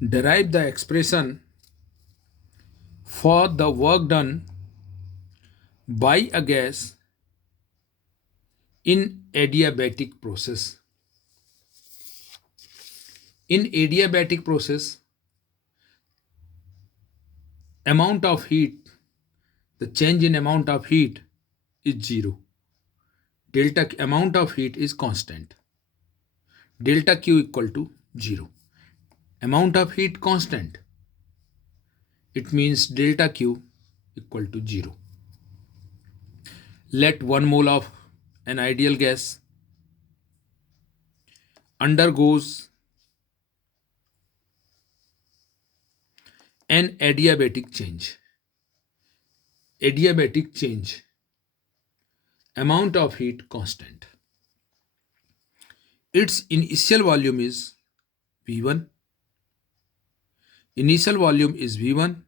Derive the expression for the work done by a gas in adiabatic process. In adiabatic process, amount of heat, the change in amount of heat is zero. Delta amount of heat is constant. Delta Q equal to 0. Amount of heat constant. It means delta Q equal to 0. Let 1 mole of an ideal gas undergoes an adiabatic change. Adiabatic change. Amount of heat constant. Its initial volume is V1. Initial volume is V1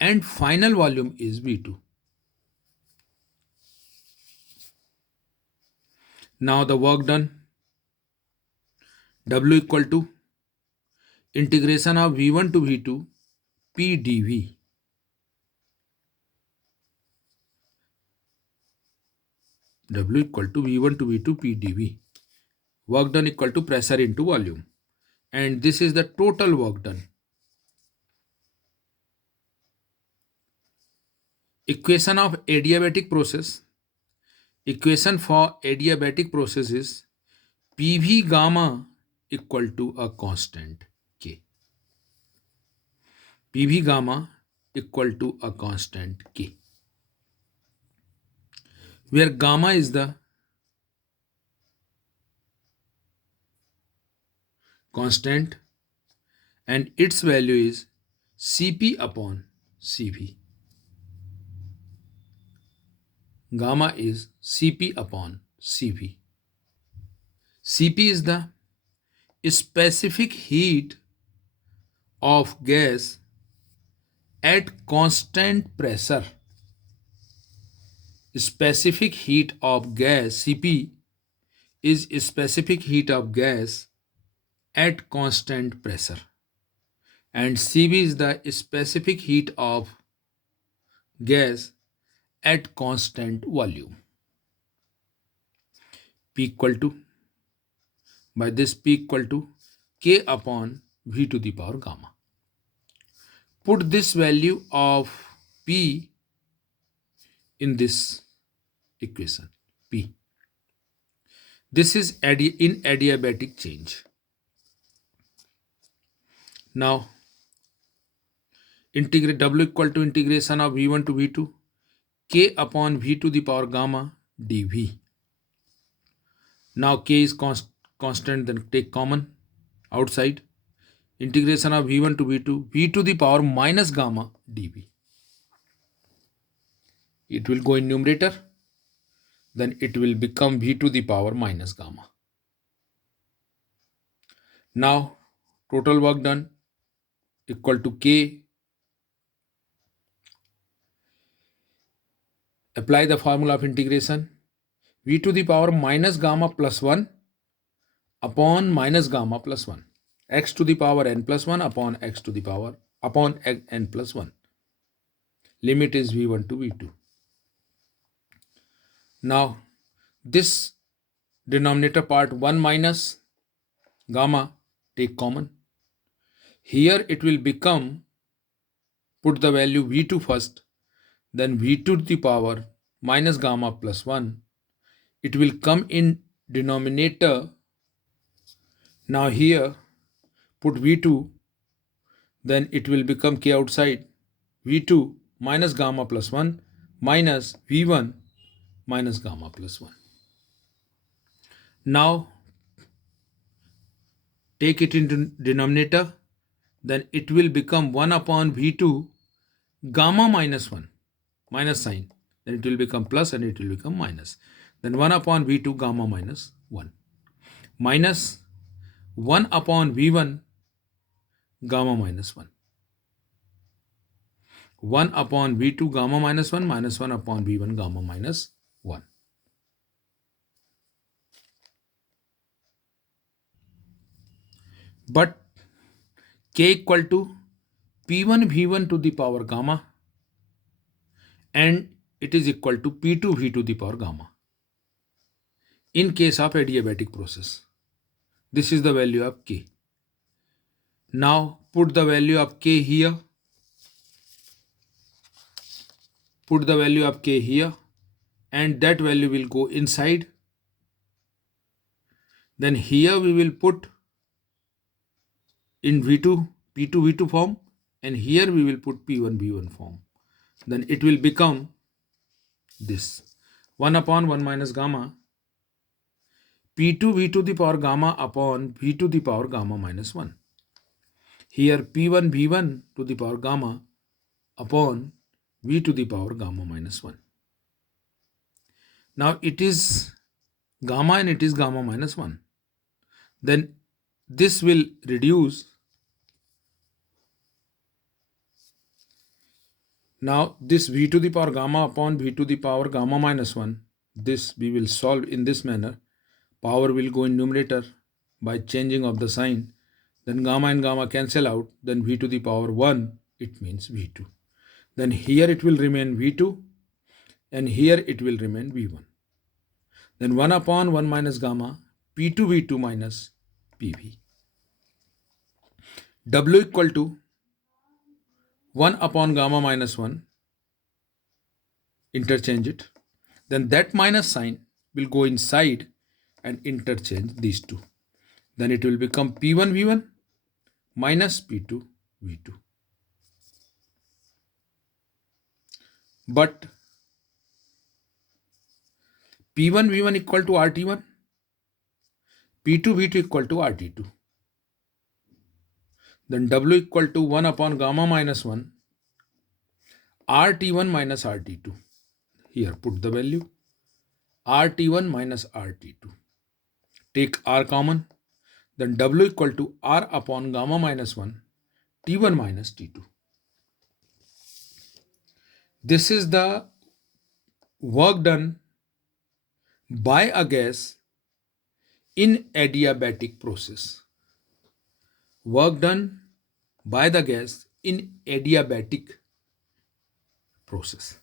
and final volume is V2. Now the work done, W equal to integration of V1 to V2 P dV. W equal to V1 to V2 P dV. Work done equal to pressure into volume. And this is the total work done. Equation of adiabatic process. Equation for adiabatic process is PV gamma equal to a constant K. PV gamma equal to a constant K, where gamma is the constant and its value is Cp upon Cv. Gamma is Cp upon Cv. Cp is the specific heat of gas at constant pressure. Specific heat of gas Cp is specific heat of gas at constant pressure, and Cv is the specific heat of gas at constant volume. P equal to, by this P equal to K upon V to the power gamma. Put this value of P in this equation P. This is in adiabatic change. Now integrate W equal to integration of V1 to V2 K upon V to the power gamma dV. Now K is constant, then take common outside. Integration of V1 to V2 V to the power minus gamma dV. It will go in numerator, then it will become V to the power minus gamma. Now total work done equal to K. Apply the formula of integration. V to the power minus gamma plus 1 upon minus gamma plus 1. X to the power n plus 1 upon x to the power upon n plus 1. Limit is V1 to V2. Now this denominator part 1 minus gamma take common. Here it will become, put the value V2 first, then V2 to the power minus gamma plus 1. It will come in denominator. Now here put V2, then it will become K outside. V2 minus gamma plus 1 minus V1 minus gamma plus 1. Now take it into denominator, then it will become 1 upon V2 gamma minus 1, minus sign. Then it will become plus and it will become minus. Then 1 upon V2 gamma minus 1 minus 1 upon V1 gamma minus 1. 1 upon V2 gamma minus 1 minus 1 upon V1 gamma minus 1. But K equal to P1 V1 to the power gamma, and it is equal to P2 V to the power gamma in case of adiabatic process. This is the value of K. Now put the value of K here. Put the value of K here, and that value will go inside. Then here we will put in V2, P2 V2 form, and here we will put P1 V1 form. Then it will become this 1 upon 1 minus gamma P2 V to the power gamma upon V to the power gamma minus 1. Here P1 V1 to the power gamma upon V to the power gamma minus 1. Now it is gamma and it is gamma minus 1. Then this will reduce. Now this V to the power gamma upon V to the power gamma minus 1, this we will solve in this manner. Power will go in numerator by changing of the sign. Then gamma and gamma cancel out. Then V to the power 1, it means V2. Then here it will remain V2 and here it will remain V1. Then 1 upon 1 minus gamma P2 V2 minus PV. W equal to 1 upon gamma minus 1. Interchange it. Then that minus sign will go inside and interchange these two. Then it will become P1 V1 minus P2 V2. But P1 V1 equal to RT1, P2 V2 equal to RT2. Then W equal to 1 upon gamma minus 1, RT1 minus RT2. Here put the value RT1 minus RT2. Take R common. Then W equal to R upon gamma minus 1, T1 minus T2. This is the work done by a gas in adiabatic process. Work done by the gas in adiabatic process.